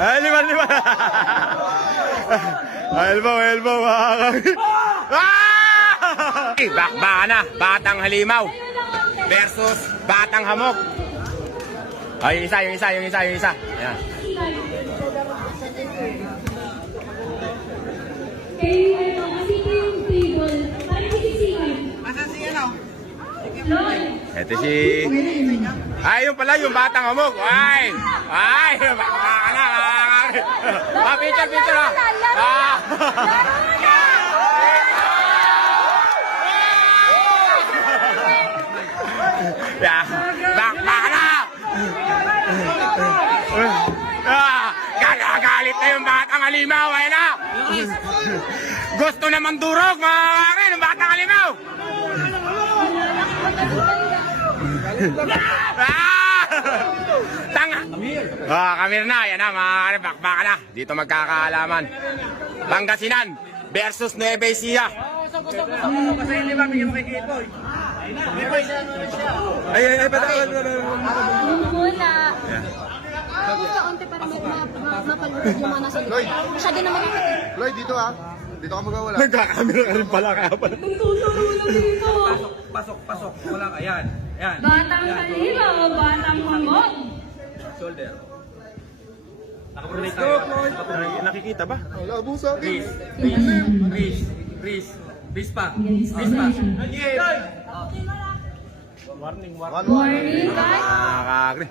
Ay, lima. Elbow. Ah! Bakbaka na, Batang Halimaw versus Batang Hamog. Ay, yung isa. Ayan. Ito si... Ay, yung pala, yung Batang Hamog. Ay, bakbaka na. Picture ah. Bakbaka na. Gagalit na yung Batang Halimaw. Ayan na. Gusto naman durog, mga kakin, yung Batang Halimaw. Tanga. Kamir na. Yan na, mga kakin, bakbaka na. Dito magkakaalaman. Pangasinan versus Nueva Ecija. Kasi hindi ba bigyan mo kay Kipoy? Ay, patawad. Muna. Kaunti para mapalutod yung mga nasa likod. Masyado naman yung Lloyd, dito ah. Dito ka magawala. Nagkakamera ka rin pala kaya pala. Pasok. Walang, ayan. Batang Halimaw o Batang Hamog? Shoulder. Nakapunay tayo. Nakikita ba? Wala, abusa. Breeze pa. Warning, guys. Nakakagri.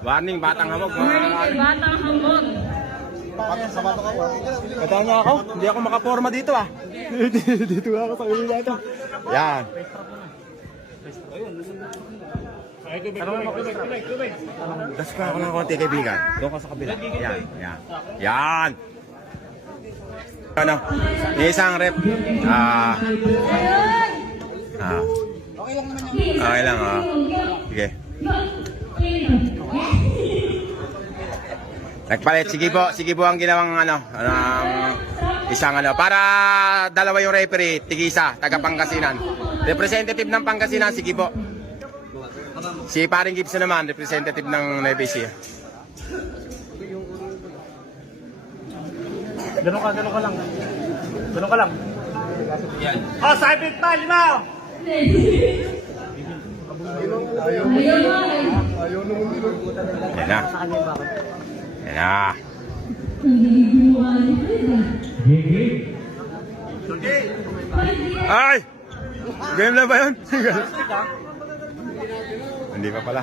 Warning, Batang Hamog. Warning kay Batang Hamog. Sa bato ka ba? Kata niya ako, hindi ako makaporma dito ah. Dito ako sa ulo natin. Yan. Das ka ako ng konti, kaibigan. Doon ka sa kabila. Yan. Ano? Isang rep. Okay lang ah. Sige. Nagpalit, sige po ang ginawang isang para dalawa yung referee, tigisa, taga Pangasinan. Representative ng Pangasinan, sige po. Si Paring Gibson naman, representative ng Nueva Ecija. Ganun ka lang. Yan. Oh, sabit pa, Limaw! Ayaw naman dito. Yan na. Ay! Game na ba yun? Hindi pa pala.